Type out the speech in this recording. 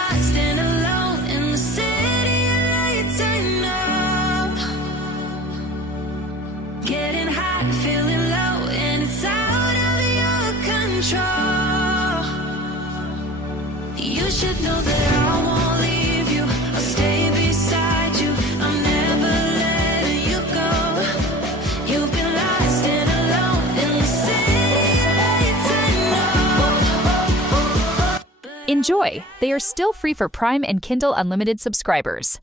lost and alone in the city of lights. I know, getting high, feeling low, and it's out of your control. You should know that I won't leave you. I'll stay beside you. I'm never letting you go. You've been lost and alone in the city of lights. I know. Enjoy! They are still free for Prime and Kindle Unlimited subscribers.